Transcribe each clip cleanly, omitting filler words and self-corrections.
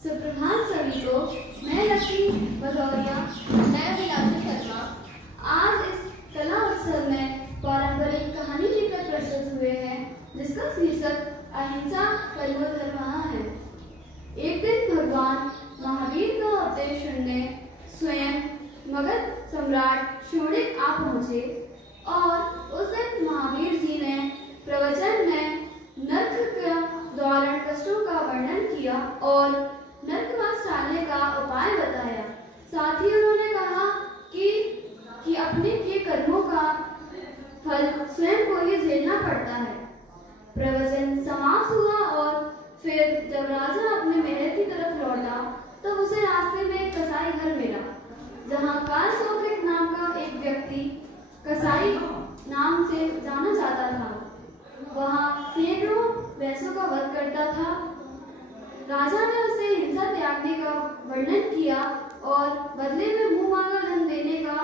सुप्रभात सभी को। मैं लक्ष्मी भदौरिया, मैं विलासी शर्मा आज इस कला उत्सव में पारंपरिक कहानी लेकर प्रस्तुत हुए हैं, जिसका शीर्षक अहिंसा परमो धर्मः है। एक दिन भगवान महावीर का उपदेश सुनने स्वयं मगध सम्राट शोणित आ पहुंचे और उस दिन महावीर जी ने प्रवचन में नरक के द्वारा कष्टों का वर्णन किया और नरकवास टालने का उपाय बताया। साथ ही उन्होंने कहा कि अपने किए कर्मों का फल स्वयं को ही झेलना पड़ता है। प्रवचन समाप्त हुआ और फिर जब राजा अपने महल की तरफ लौटा तो उसे रास्ते में एक कसाई घर मिला, जहाँ कालसौत्रिक नाम का एक व्यक्ति कसाई नाम से जाना जाता था। वहाँ सैकड़ों भैंसों का वध करता था। राजा ने उसे हिंसा त्यागने का वर्णन किया और बदले में मुंह मांगा धन देने का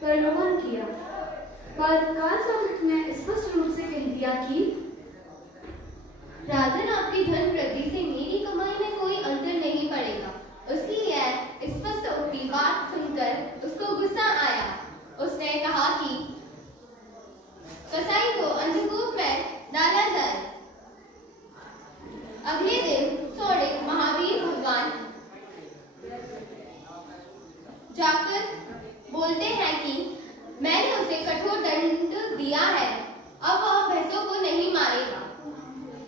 प्रलोभन किया, पर कालसौत्रिक ने स्पष्ट रूप से कह दिया कि राजन, आपकी धन वृद्धि से मेरी कमाई में कोई अंतर नहीं पड़ेगा। उसकी यह स्पष्ट उक्ति बात सुनकर उसको गुस्सा आया। उसने कहा कि कसाई को अंधकूप में डाला जाए। अगले दिन शोणित महावीर भगवान जाकर बोलते हैं कि मैंने उसे कठोर दंड दिया है, अब वह भैंसों को नहीं मारेगा।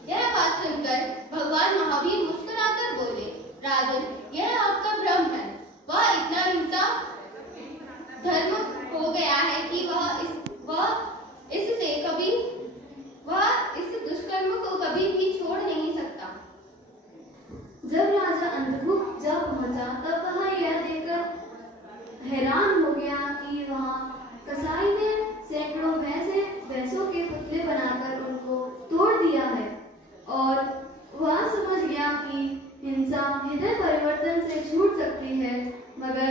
यह बात सुनकर भगवान महावीर मुस्कुराकर बोले, राजन, यह आपका भ्रम है। वह इतना हिंसा धर्म हो गया है कि वह इस दुष्कर्म को कभी भी छोड़ नहीं सकता। जब राजा अंधकूप जा पहुंचा तब वह यह देखकर हैरान हो गया कि वहाँ कसाई ने सैकड़ों भैंसों के पुतले बनाकर उनको तोड़ दिया है और वह समझ गया कि हिंसा हृदय परिवर्तन से छूट सकती है, मगर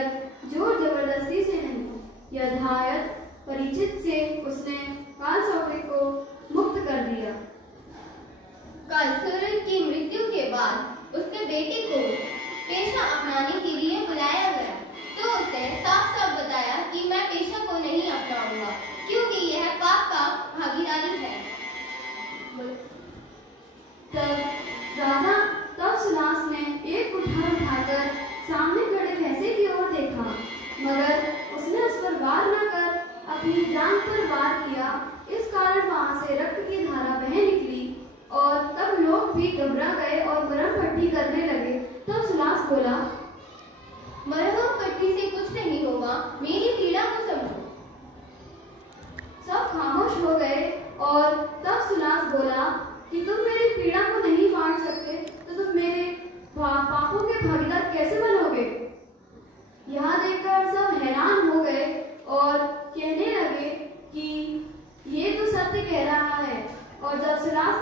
जोर जबरदस्ती से नहीं। यथायथ परिचित से उसने कालसौत्रिक को मुक्त कर दिया। कालसौत्रिक की मृत्यु के बाद उसके बेटे को पेशा अपनाने के लिए बुलाया गया, तो उसने साफ साफ बताया कि मैं पेशा को नहीं अपनाऊंगा, क्योंकि यह पाप का भागीदारी है। तब सुनास ने एक कुठार उठाकर सामने खड़े भैंसे की ओर देखा, मगर उसने उस पर वार न कर अपनी जान पर वार किया। इस कारण वहां से रक्त की धारा बह निकली और तब लोग भी घबरा गए और मरहम पट्टी करने लगे। तब सुनास बोला, मरहम पट्टी से कुछ नहीं होगा, मेरी पीड़ा को समझो। सब खामोश हो गए और तब सुनास बोला कि तुम मेरी पीड़ा को नहीं बांट सकते तो तुम मेरे पापों के भागीदार कैसे बनोगे। यह देखकर सब हैरान हो गए और कहने लगे कि ये तो सत्य कह रहा है। और जब सुनास